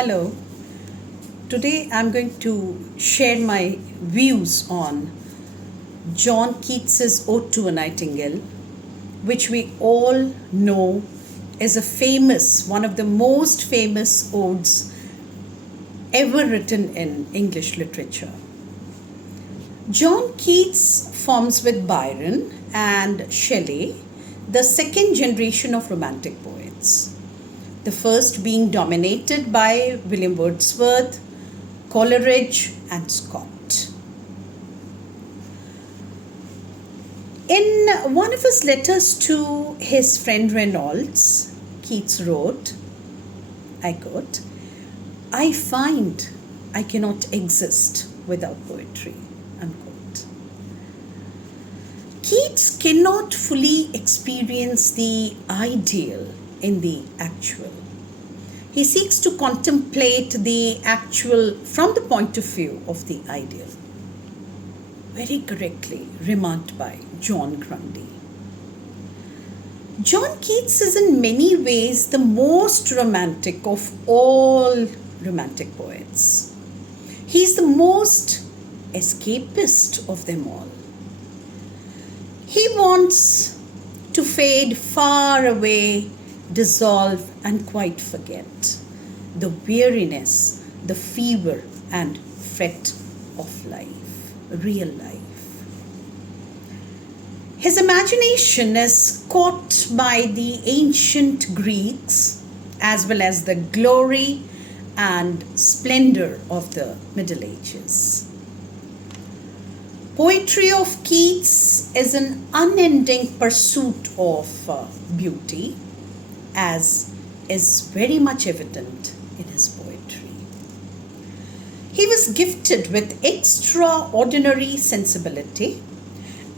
Hello. Today I'm going to share my views on John Keats's Ode to a Nightingale, which we all know is one of the most famous odes ever written in English literature. John Keats forms with Byron and Shelley, the second generation of Romantic poets. The first being dominated by William Wordsworth, Coleridge, and Scott. In one of his letters to his friend Reynolds, Keats wrote, I quote, "I find I cannot exist without poetry," unquote. Keats cannot fully experience the ideal in the actual. He seeks to contemplate the actual from the point of view of the ideal. Very correctly remarked by John Grundy. John Keats is in many ways the most romantic of all romantic poets. He's the most escapist of them all. He wants to fade far away, dissolve, and quite forget the weariness, the fever and fret of life, real life. His imagination is caught by the ancient Greeks as well as the glory and splendor of the Middle Ages. Poetry of Keats is an unending pursuit of beauty, as is very much evident in his poetry. He was gifted with extraordinary sensibility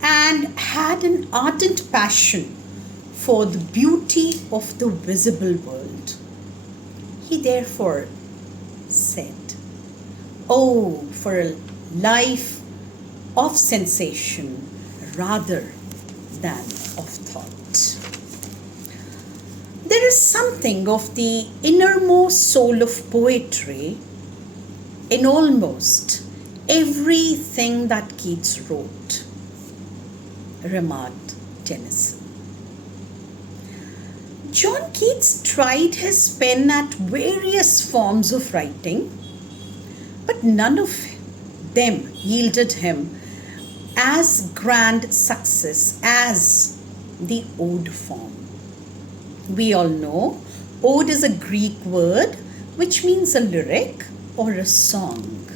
and had an ardent passion for the beauty of the visible world. He therefore said, "Oh, for a life of sensation rather than of thought." There is something of the innermost soul of poetry in almost everything that Keats wrote, remarked Tennyson. John Keats tried his pen at various forms of writing, but none of them yielded him as grand success as the ode form. We all know ode is a Greek word which means a lyric or a song.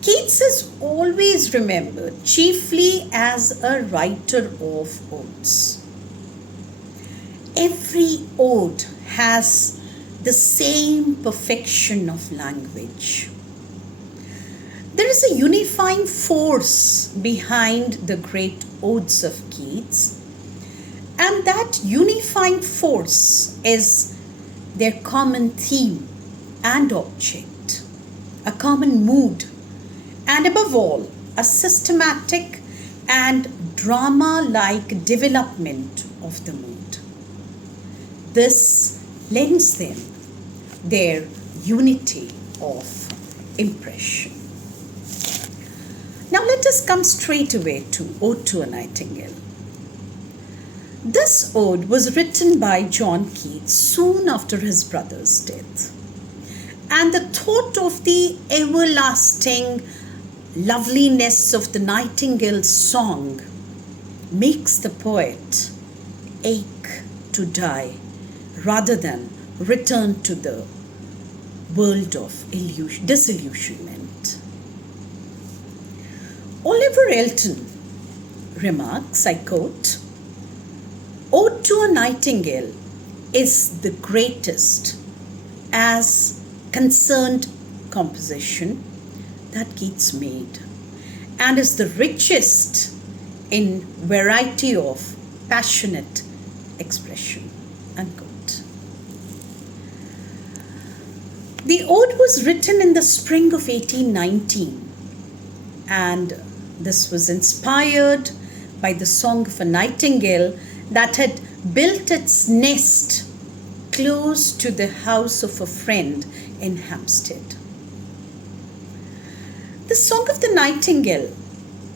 Keats is always remembered chiefly as a writer of odes. Every ode has the same perfection of language. There is a unifying force behind the great odes of Keats, and that unifying force is their common theme and object, a common mood, and above all, a systematic and drama-like development of the mood. This lends them their unity of impression. Now let us come straight away to Ode to a Nightingale. This ode was written by John Keats soon after his brother's death. And the thought of the everlasting loveliness of the nightingale's song makes the poet ache to die rather than return to the world of disillusionment. Oliver Elton remarks, I quote, "Ode to a Nightingale is the greatest as concerned composition that Keats made and is the richest in variety of passionate expression," unquote. The ode was written in the spring of 1819, and this was inspired by the song of a nightingale that had built its nest close to the house of a friend in Hampstead. The Song of the Nightingale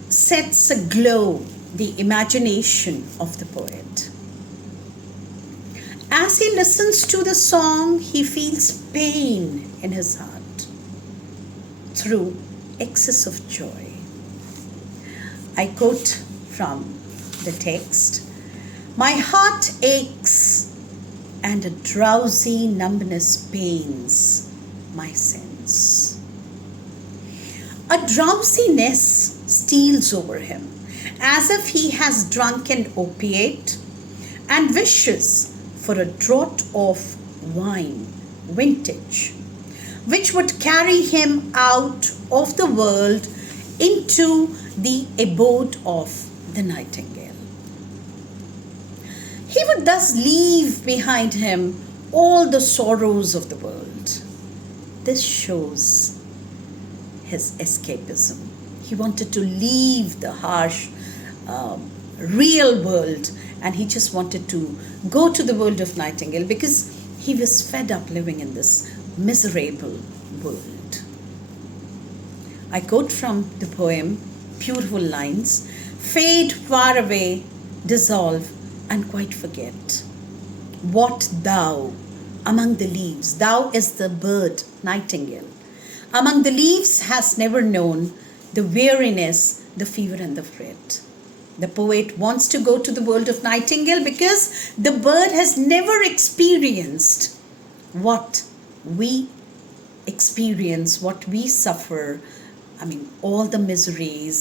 sets aglow the imagination of the poet. As he listens to the song, he feels pain in his heart through excess of joy. I quote from the text, "My heart aches and a drowsy numbness pains my sense." A drowsiness steals over him as if he has drunk an opiate and wishes for a draught of wine, vintage, which would carry him out of the world into the abode of the nightingale. He would thus leave behind him all the sorrows of the world. This shows his escapism. He wanted to leave the harsh, real world, and he just wanted to go to the world of Nightingale because he was fed up living in this miserable world. I quote from the poem, beautiful lines, "Fade far away, dissolve, and quite forget. What thou among the leaves," thou is the bird, nightingale, "among the leaves hast never known the weariness, the fever, and the fret." The poet wants to go to the world of Nightingale because the bird has never experienced what we experience, what we suffer. I mean, all the miseries,